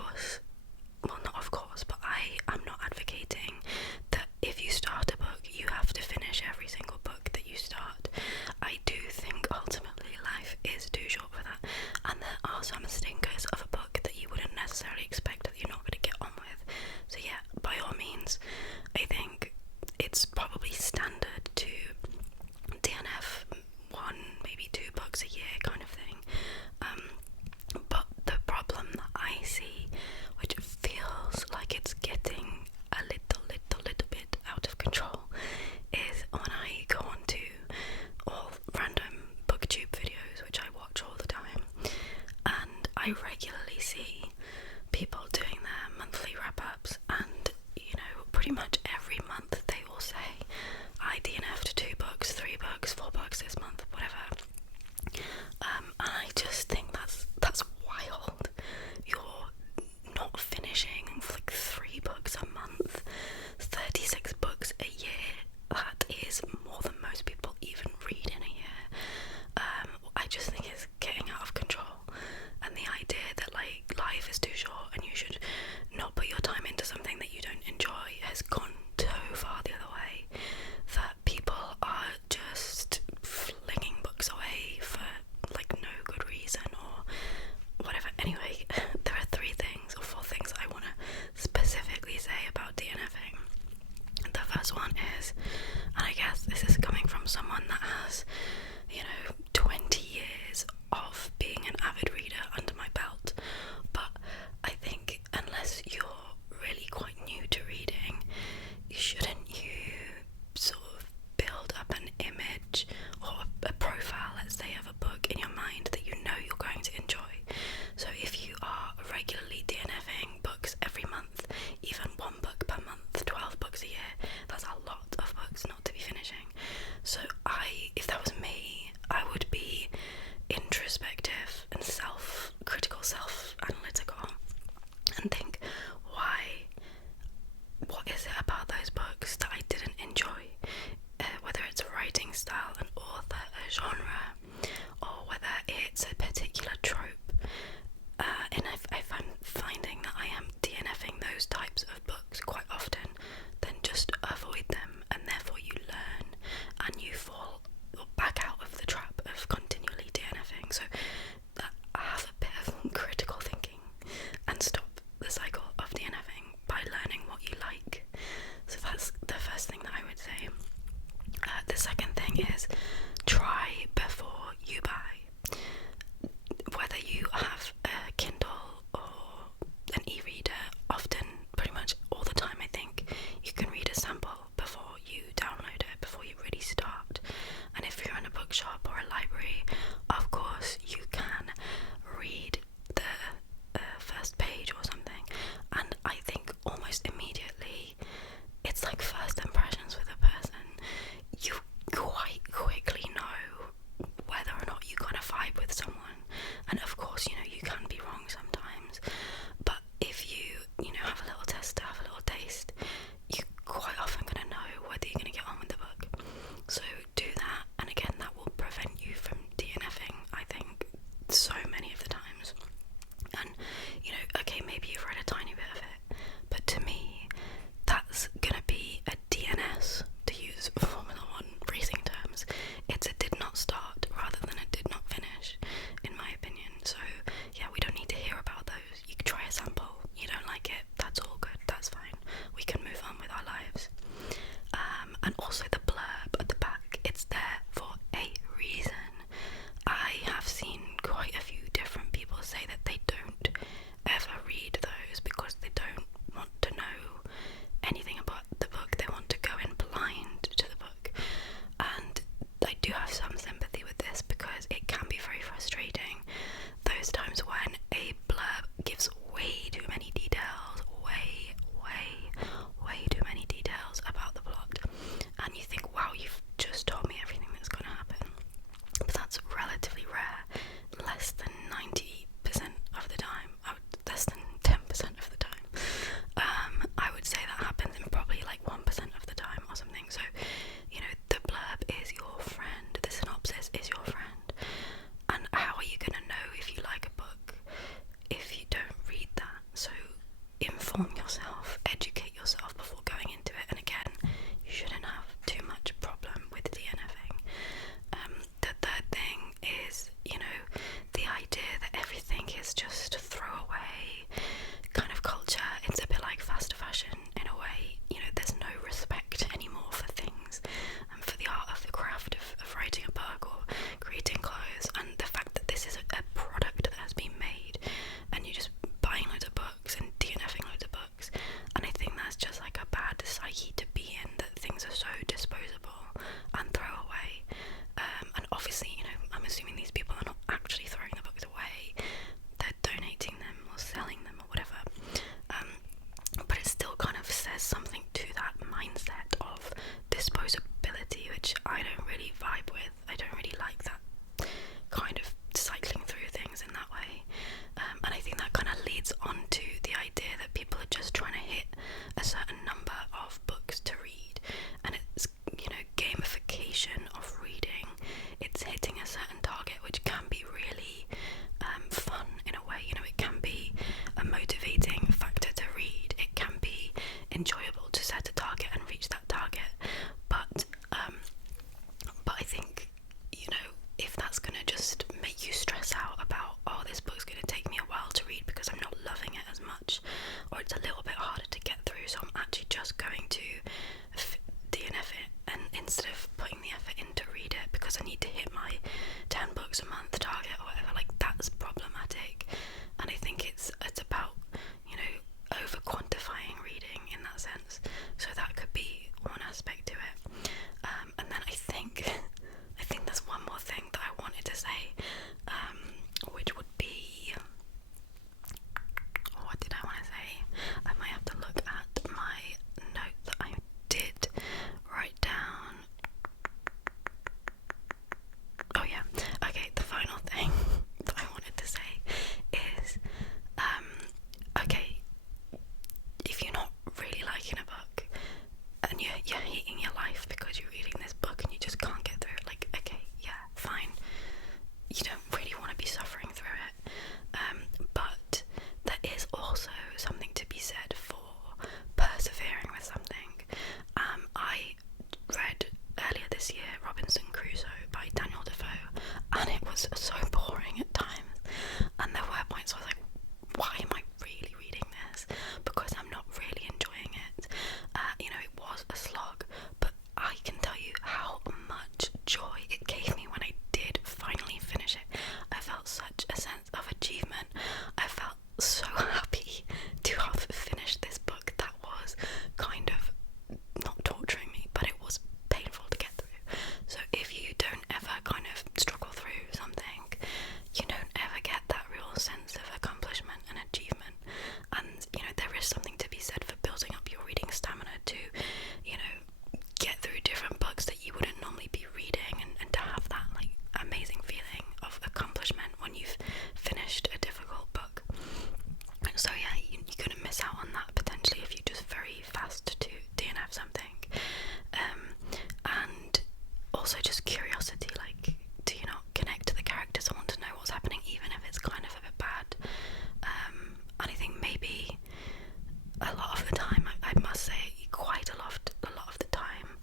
course, well, not of course, but I'm not advocating that if you start a book, you have to finish every single book that you start. I do think ultimately life is too short for that, and there are some stinkers of a book that you wouldn't necessarily expect that you're not going to get on with. So yeah, by all means, I think it's probably standard to DNF one, maybe 2 books a year kind of thing. But the problem that I see, which idea that people are just trying to hit a certain number of books to read, and it's, you know, gamification of reading. It's hitting a certain target, which can be really fun in a way. You know, it can be a motivating factor to read. It can be enjoyable to set a target and reach that target. But I think, you know, if that's gonna just make you stress out about, oh, this book's gonna take me a while to read because I'm not loving it as much, or it's a little bit harder to get through, so I'm actually just going to DNF it, and instead of putting the effort in to read it because I need to hit my 10 books a month target or whatever, like, that's problematic. And I think it's about, you know, over quantifying reading in that sense. So that could be one aspect to it. And then I think there's one more thing that I wanted to say, which would be, what did I want to say? I might have to look at my note that I did write down. Oh yeah, okay, the final thing that I wanted to say is, okay, if you're not really liking a book and you're hating your life because you're reading this book and you just can't get through it, like, okay, yeah, fine, you don't really want to be suffering through it, but there is also something to be said for persevering with something. I read earlier this year Robinson Crusoe by Daniel Defoe, and it was so boring at times, and there were points where I was like, why am I really reading this? Because I'm not really enjoying it. You know, it was a slog, but I can tell you how much joy it gave me when I did finally finish it. I felt such a sense of achievement. I felt so happy to have finished this book that was kind of not torturing me, but it was painful to get through. So if you don't ever kind of struggle through something, you don't ever get that real sense of accomplishment and achievement. And, you know, there is something to be said for building up your reading stamina to, you know, get through different books that you wouldn't normally be reading, and to have that, like, amazing feeling of accomplishment when you've finished a difficult book. So yeah, you're gonna miss out on that potentially if you're just very fast to DNF something. And also just curiosity, like, do you not connect to the characters and want to know what's happening, even if it's kind of a bit bad? And I think maybe a lot of the time, I must say, quite a lot of the time,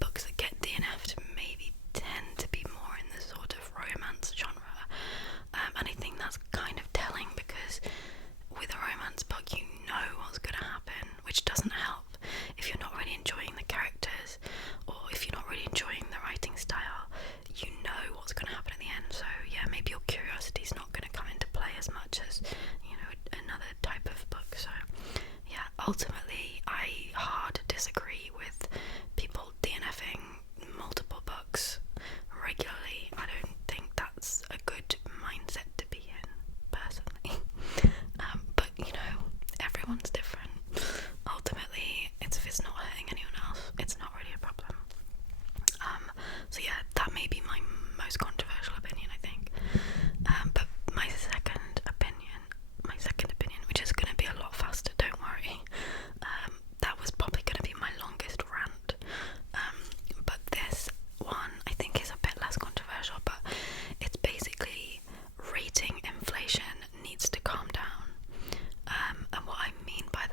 books that get DNF'd maybe tend to be more in the sort of romance genre, and I think that's kind of telling, because with a romance book you know what's going to happen, which doesn't help if you're not really enjoying the characters, or if you're not really enjoying the writing style. You know what's going to happen at the end, so yeah, maybe your curiosity's not going to come into play as much as, you know, another type of book. So yeah, ultimately I hard disagree with people DNFing multiple books regularly. I don't think that's a good mindset to be in, personally. But, you know, everyone's different. Ultimately, if it's not hurting anyone else, it's not really a problem. So yeah, that may be my most controversial opinion, I think. But my second opinion, which is going to be a lot faster, don't worry. That was probably going to be my longest rant. But this one I think is a bit less controversial, but it's basically rating inflation needs to calm down. And what I mean by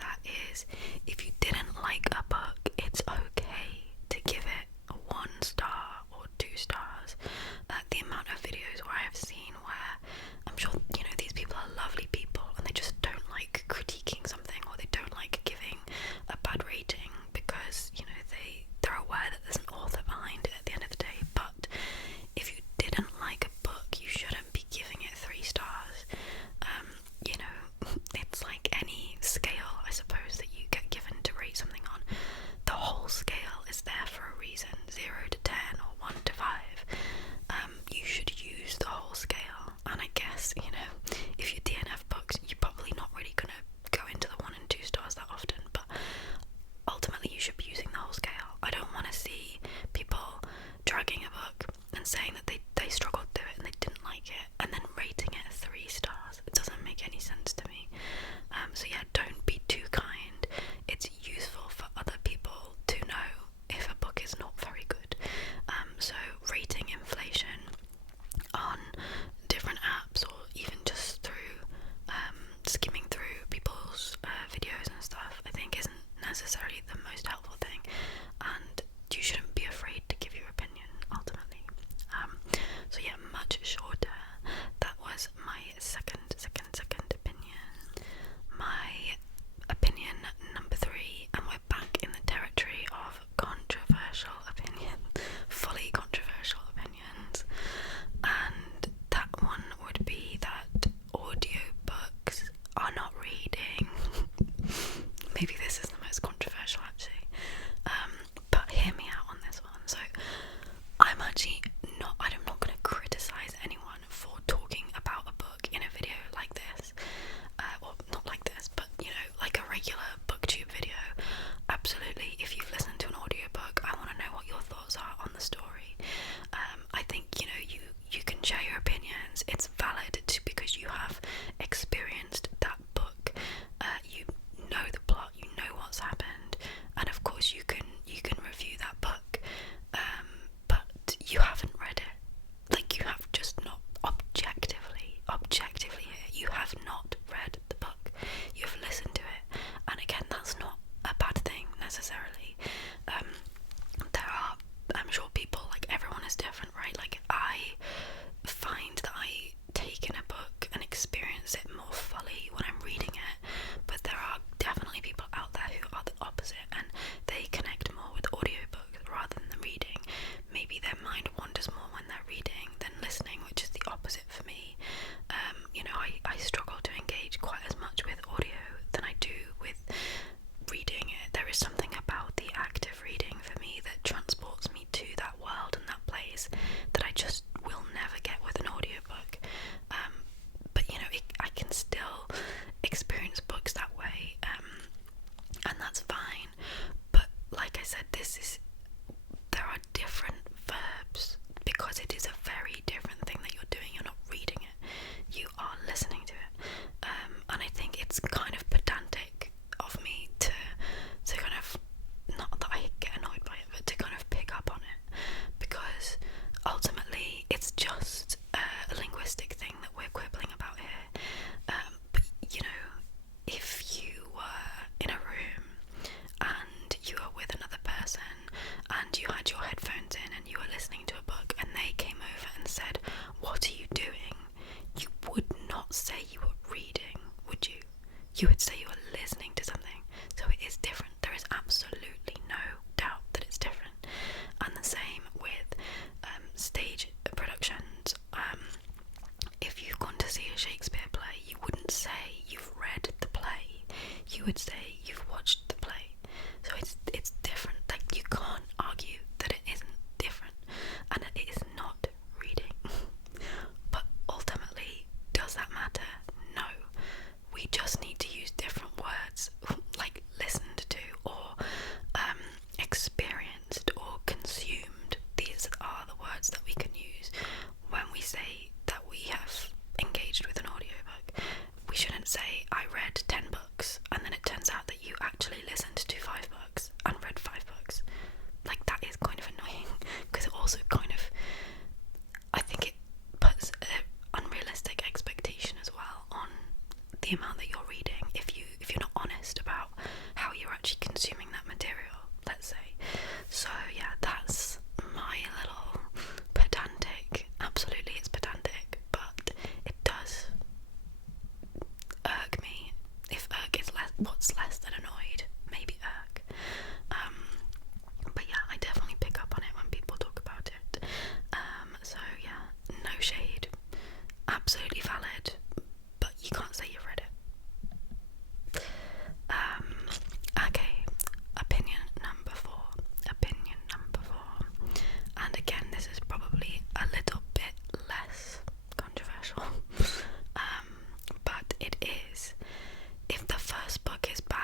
kind of pedantic of me to kind of, not that I get annoyed by it, but to kind of pick up on it, because ultimately it's just a linguistic thing that we're quibbling about here. But you know, if you were in a room and you were with another person and you had your headphones in and you were listening to a book and they came over and said, "What are you doing?" you would not say you were reading, would you? You would say you were listening to something. So it is different. There is absolutely no doubt that it's different. And the same with stage productions. If you've gone to see a Shakespeare play, you wouldn't say you've read the play. You would say you've watched the play. So it's different. Like, you can't argue that it isn't different, and it is not reading. But ultimately, does that matter? No. We just need to use different words, like listened to, or experienced, or consumed. These are the words that we can use when we say that we have engaged with an audiobook. We shouldn't say, "I read 10 books," and then it turns out that you actually listened to 5 books and read 5 books. Like, that is kind of annoying, because it also kind of, I think it puts an unrealistic expectation as well on the amount that you're reading if you're not honest about how you're actually consuming that material, let's say. So yeah, that's my little pedantic, absolutely it's pedantic, but it does irk me. If irk is what's less than annoyed, maybe irk. But yeah, I definitely pick up on it when people talk about it. So yeah, no shade, absolutely valid, but you can't say you've read it. Okay, opinion number four. And again, this is probably a little bit less controversial, but it is, if the first book is bad,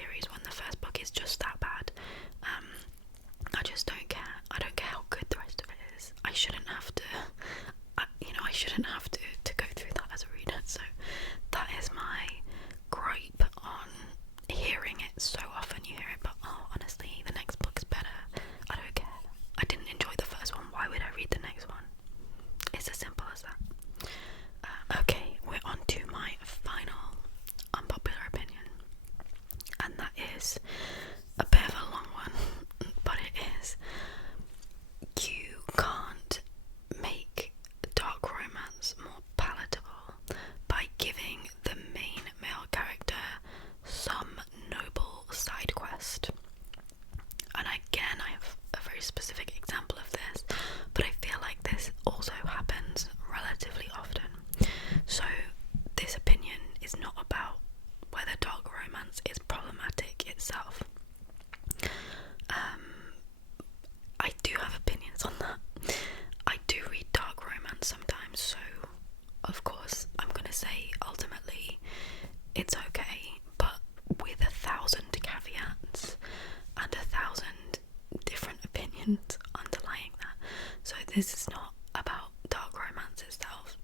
series when the first book is just that bad. I just don't care. I don't care how good the rest of it is. I shouldn't have to, I shouldn't have to go through that as a reader. So that is my gripe on hearing it so often. You hear it, but honestly, the next book's better. I don't care. I didn't enjoy the first one. Why would I read the next one? It's as simple as that. Okay, we're on to my final unpopular opinion, and that is a bit of a long one, but it is: you can't make dark romance more palatable by giving the main male character some noble side quest. And again, I have a very specific example of this, but I feel like this also happens relatively often. So this opinion is not about whether dark romance is problematic itself. I do have opinions on that. I do read dark romance sometimes, so of course I'm gonna say ultimately it's okay, but with 1,000 caveats and 1,000 different opinions underlying that. So this is not about dark romance itself.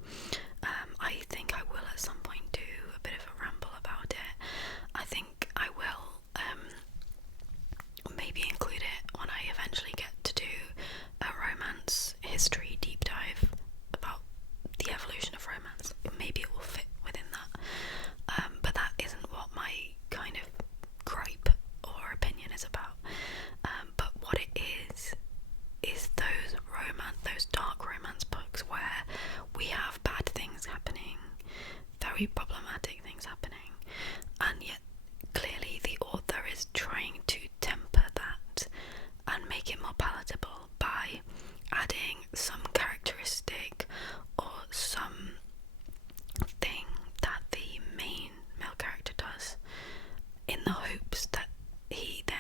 I think I will at some point do a bit of a ramble about it. I think I will maybe include it when I eventually get to do a romance history deep dive about the evolution of romance. Maybe it will fit within that. But that isn't what my kind of gripe or opinion is about. But what it is those dark romance books where we have bad things happening, very problematic things happening, and yet clearly the author is trying to temper that and make it more palatable by adding some characteristic or some thing that the main male character does, in the hopes that he then,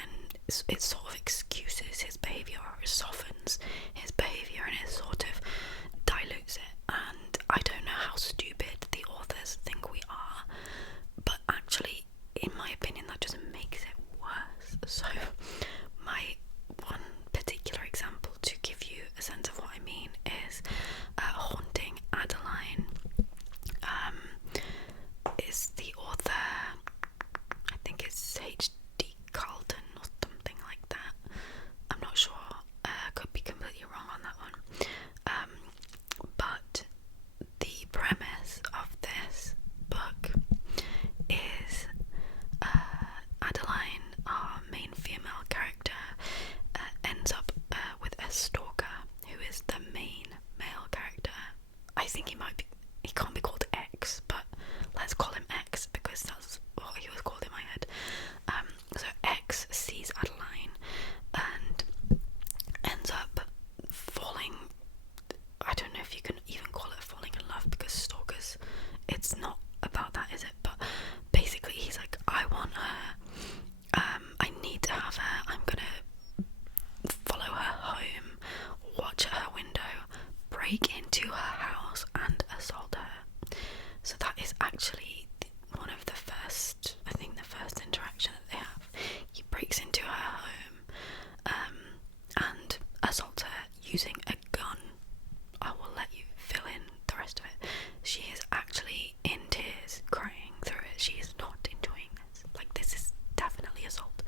it sort of excuses his behaviour or softens his behaviour, and it sort of dilutes it. And I don't know how stupid the authors think we are, but actually, in my opinion, that just makes it worse. So my one particular example to give you a sense of what I mean is Haunting Adeline. Is the author, I think it's H.D. Carlton or something like that. I'm not sure. Could be completely wrong on that one. But the premise of this book is Adeline, our main female character, ends up with a stalker who is the main male character. I think he can't be called X, but let's call him X because that's what he was called in my head. So X sees Adeline and ends up falling, I don't know if you can even call it falling in love, because stalkers, it's not about that, is it? But basically he's like, I want her, I need to have her, I'm gonna follow her home, watch her window, break into her house and assault her. So that is actually one of the first, I think the first interaction that they have. He breaks into her home and assaults her using a gun. I will let you fill in the rest of it. She is actually in tears, crying through it. She is not enjoying this. Like, this is definitely assault.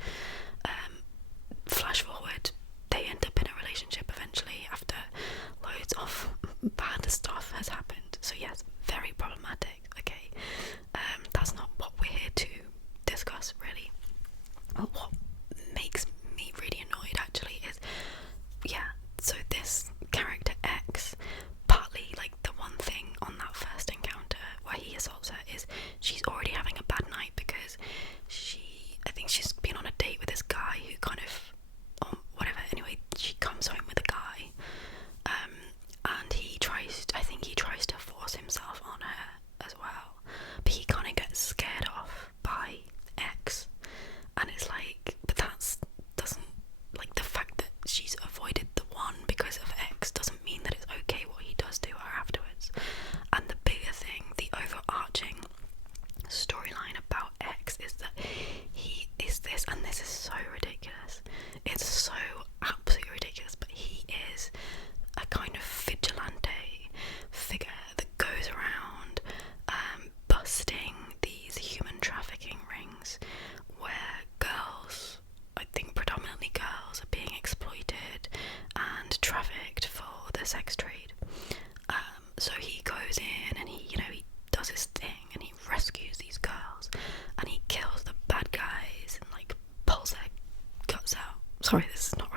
Flash forward, they end up in a relationship eventually after loads of bad stuff has happened. So yes, very problematic. Okay, that's not what we're here to discuss really. But what makes me really annoyed actually is, so this character X, partly like the one thing on that first encounter where he assaults her is she's already having a bad night because I think she's been on a date with this guy who kind of, whatever, anyway, she comes home with a guy, and I think he tries to force himself on her as well, but he kind of gets scared off by X, and it's like, but doesn't, like, the fact that she's avoided the one because of X doesn't mean that it's okay what he does to her afterwards. And the bigger thing, the overarching storyline about X is that he is Sorry, this is not